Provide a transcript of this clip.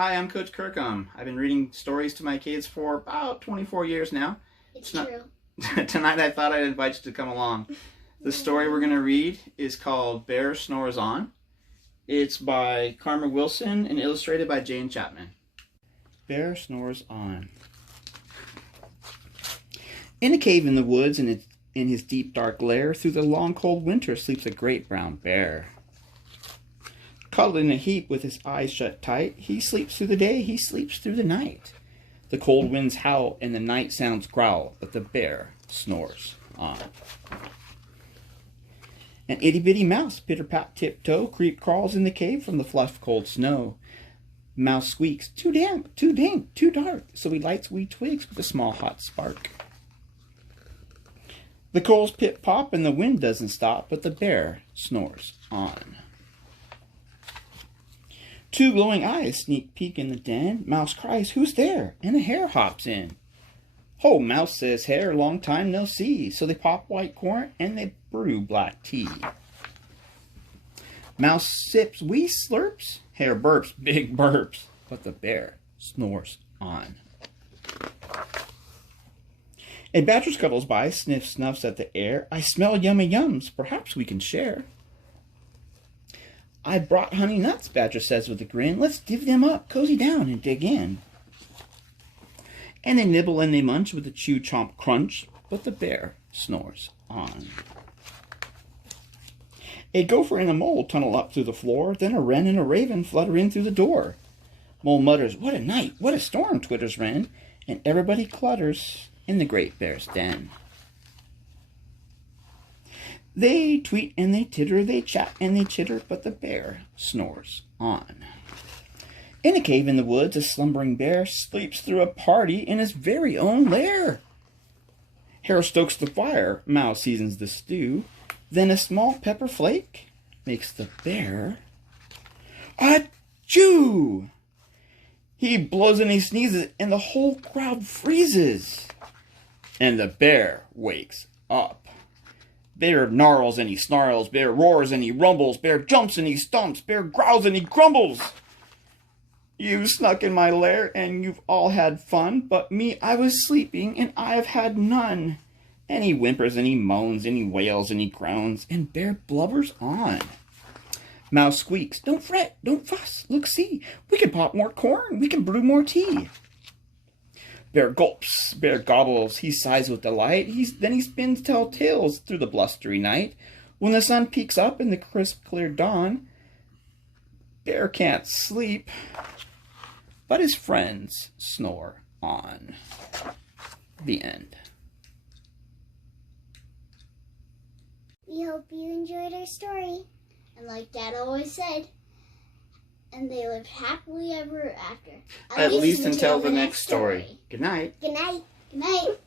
Hi, I'm Coach Kirkham. I've been reading stories to my kids for about 24 years now. It's true. Tonight I thought I'd invite you to come along. The story we're going to read is called Bear Snores On. It's by Karma Wilson and illustrated by Jane Chapman. Bear Snores On. In a cave in the woods, in his deep dark lair, through the long cold winter sleeps a great brown bear. Cuddled in a heap with his eyes shut tight, he sleeps through the day, he sleeps through the night. The cold winds howl and the night sounds growl, but the bear snores on. An itty-bitty mouse, pitter-pat tiptoe, crawls in the cave from the fluff cold snow. Mouse squeaks, too damp, too dank, too dark, so he lights wee twigs with a small hot spark. The coals pip-pop and the wind doesn't stop, but the bear snores on. Two glowing eyes sneak peek in the den. Mouse cries, "Who's there?" And a hare hops in. "Ho, Mouse," says Hare, "long time no see." So they pop white corn and they brew black tea. Mouse sips wee slurps. Hare burps, big burps. But the bear snores on. A badger scuttles by, snuffs at the air. "I smell yummy yums. Perhaps we can share." "I brought honey nuts," Badger says with a grin. "Let's divvy them up, cozy down, and dig in." And they nibble and they munch with a chew chomp crunch, but the bear snores on. A gopher and a mole tunnel up through the floor, then a wren and a raven flutter in through the door. Mole mutters, "What a night, what a storm," twitters wren, and everybody clutters in the great bear's den. They tweet and they titter, they chat and they chitter, but the bear snores on. In a cave in the woods, a slumbering bear sleeps through a party in his very own lair. Hare stokes the fire, Mouse seasons the stew, then a small pepper flake makes the bear achoo! He blows and he sneezes, and the whole crowd freezes. And the bear wakes up. Bear gnarls and he snarls, bear roars and he rumbles, bear jumps and he stomps, bear growls and he grumbles. "You've snuck in my lair and you've all had fun, but me, I was sleeping and I've had none." And he whimpers and he moans and he wails and he groans, and bear blubbers on. Mouse squeaks, "Don't fret, don't fuss, look see, we can pop more corn, we can brew more tea." Bear gulps, bear gobbles, he sighs with delight, then he spins tall tales through the blustery night. When the sun peeks up in the crisp clear dawn, bear can't sleep, but his friends snore on. The end. We hope you enjoyed our story. And like Dad always said, and they lived happily ever after. At least until the next story. Good night. Good night. Good night.